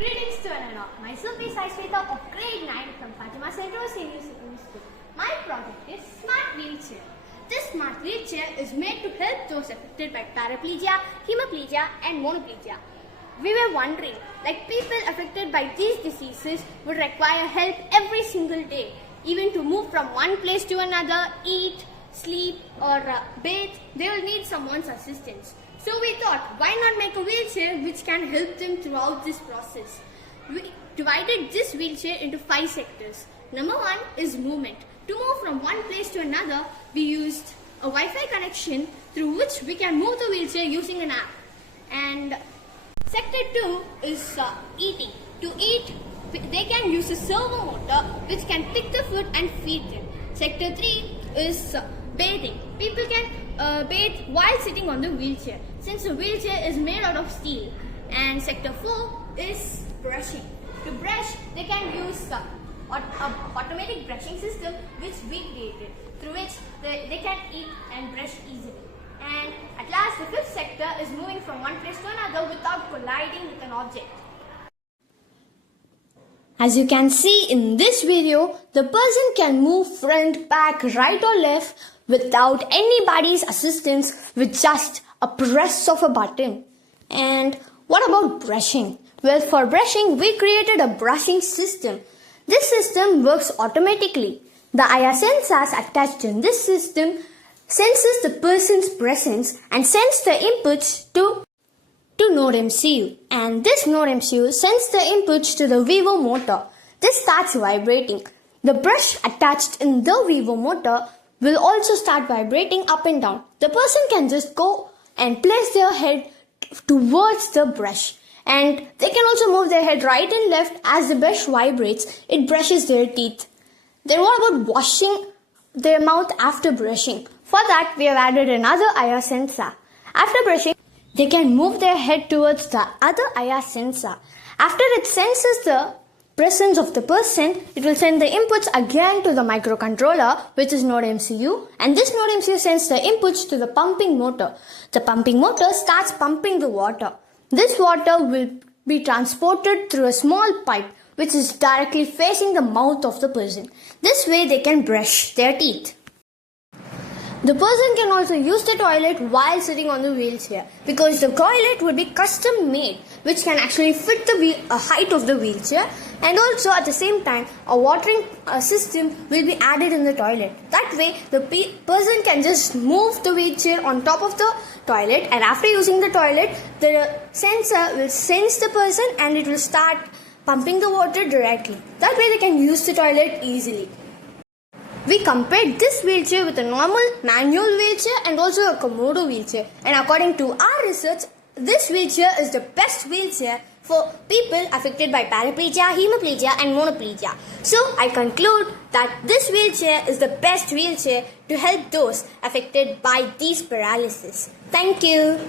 Greetings to all. Myself is Sweatha of grade 9 from Fatima Central Senior Secondary School. My project is Smart Wheelchair. This smart wheelchair is made to help those affected by paraplegia, hemiplegia and monoplegia. We were wondering, like people affected by these diseases would require help every single day, even to move from one place to another, eat, sleep or bathe, they will need someone's assistance. So we thought, why not make a wheelchair which can help them throughout this process? We divided this wheelchair into 5 sectors. Number 1 is movement. To move from one place to another, we used a Wi-Fi connection through which we can move the wheelchair using an app. And sector 2 is eating. To eat, they can use a servo motor which can pick the food and feed them. Sector 3 is bathing. People can bathe while sitting on the wheelchair, since the wheelchair is made out of steel. And sector 4 is brushing. To brush, they can use an automatic brushing system which we created, through which they can eat and brush easily. And at last, the 5th sector is moving from one place to another without colliding with an object. As you can see in this video, the person can move front, back, right or left without anybody's assistance with just a press of a button. And what about brushing? Well, for brushing, we created a brushing system. This system works automatically. The IR sensors attached in this system senses the person's presence and sends the inputs to Node MCU, and this Node MCU sends the inputs to the Vivo motor. This starts vibrating. The brush attached in the Vivo motor will also start vibrating up and down. The person can just go and place their head towards the brush, and they can also move their head right and left. As the brush vibrates, it brushes their teeth. Then what about washing their mouth after brushing? For that, we have added another IR sensor. After brushing, they can move their head towards the other IR sensor. After it senses the presence of the person, it will send the inputs again to the microcontroller, which is Node MCU, and this Node MCU sends the inputs to the pumping motor. The pumping motor starts pumping the water. This water will be transported through a small pipe which is directly facing the mouth of the person. This way they can brush their teeth. The person can also use the toilet while sitting on the wheelchair, because the toilet would be custom made, which can actually fit the height of the wheelchair, and also at the same time a watering system will be added in the toilet. That way the person can just move the wheelchair on top of the toilet, and after using the toilet, the sensor will sense the person and it will start pumping the water directly. That way they can use the toilet easily. We compared this wheelchair with a normal manual wheelchair and also a Komodo wheelchair, and according to our research, this wheelchair is the best wheelchair for people affected by paraplegia, hemiplegia and monoplegia. So I conclude that this wheelchair is the best wheelchair to help those affected by these paralysis. Thank you.